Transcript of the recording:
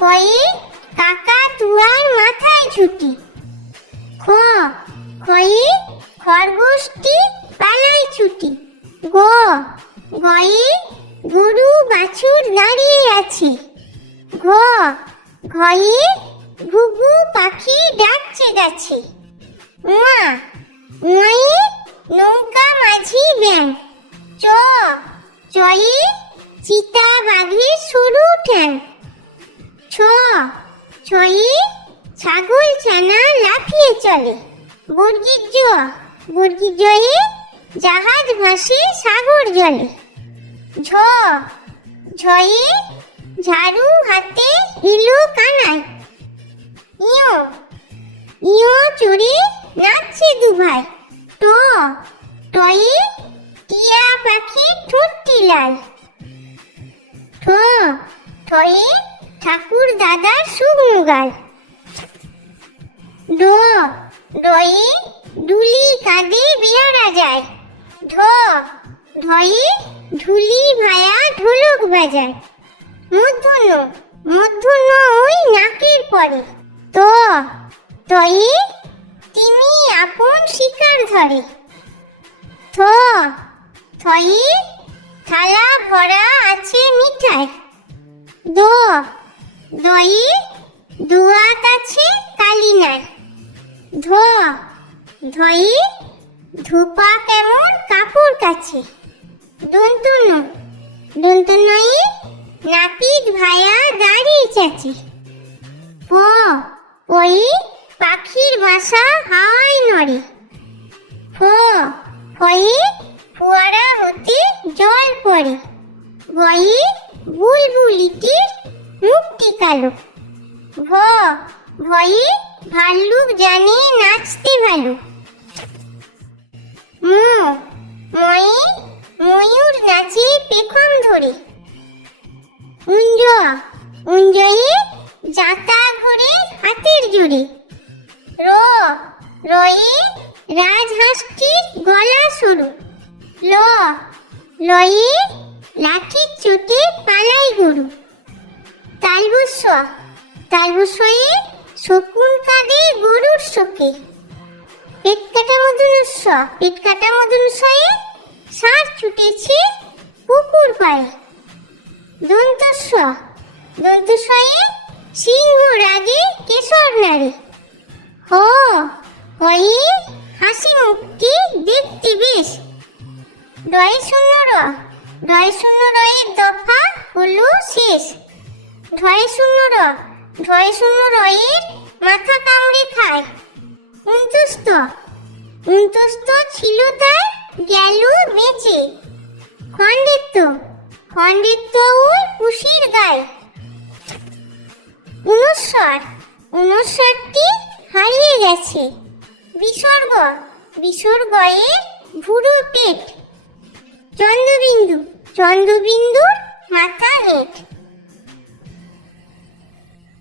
কয়ে কাকা তুয়ার মাথায় ছুটি। খ খয়ে খরগোশটি পালায় ছুটি। গ, গয়ে গরু বাছুর দাঁড়িয়ে আছে। ঘ, ঘয়ে ঘুঘু পাখি ডাকছে গাছে। উয়া নৌকা মাঝি ব্যাং। চ, চয়ে চিতা বাঘের সরু ঠ্যাং। ছয়ে ছাগল ছানা লাফিয়ে চলে। বর্গির জ বর্গির জয়ে জাহাজ ভাসে সাগর জলে। ঝ ঝয়ে ঝাড়ু হাতে ইলু কানায়। ইয় ইয় চড়ে নাচছে দুভাই ট, টয়ে, টিয়া পাখি ঠোঁটটি লাল। ঠ ঠয়ে ঠাকুর দাদার শুকনো গাল ড ডয়ে ডুলি কাঁদে বেয়ারা যায় ঢ ঢয়ে ঢুলি ভায়া ঢোলক বাজায়। মূর্ধন্য মূর্ধন্য ওই নাকের পরে। ত তয়ে তিনি আপন শিকার ধরে। থ থয়ে থালা ভরা আছে মিঠাই। দ দয়ে দুয়াত আছে কালিনার ধ ধয়ে ধোপা কেমন, কাপড় কাছে। দন্তন্য দন্তনয়ে নাপিত ভায়া দাঁড়িয়ে চাচি। প পয়ে পাখির বাসা হাওয়ায় নড়ে। ফ ফয়ে ফোয়ারা হতে জল পড়ে। ভয়ে বুলবুলিটির মুক্তি কালো। ভ, ভয়ে ভাল্লুক জানে নাচতে ভালো। ম, ময়ে ময়ূর নাচে পেখম ধরে। উঞ্জ, উঞ্জয়ে জাতা ঘুরে হাতের জুড়ে র, রয়ে রাজহাঁসটির গলা সরু। ল, লয়ে লাঠির চোটে পালাই গরু। তালবস্য তালবস্যয়ে শকুন কাঁদে গরুর শোকে। পেট কাটা মধুনুস্য পেট কাটা মধুনুস্যয়ে ষাঁড় ছুটেছে পুকুর পায়ে দন্তস্ব। দন্তস্বয়ে সিংহ রাগে কেশর নারী হ, হয়ে হাসি মুখটি দেখতে বেশ। ডয় শূন্য র ডয় শূন্য রয়ের দফা হলো শেষ। ঢয় শূন্য র ঢয় শূন্য রয়ের মাথা কামড়ে খায়। উনতস্ত উনতস্ত ছিল তার গেল বেঁচে। খণ্ডিত খণ্ডিত ওই পুষির গায়ে। উনস্বর উনস্বরটি হারিয়ে গেছে। বিসর্গ, বিসর্গয়ের ভুরু পেট। চন্দ্রবিন্দু, চন্দ্রবিন্দুর মাথা হেট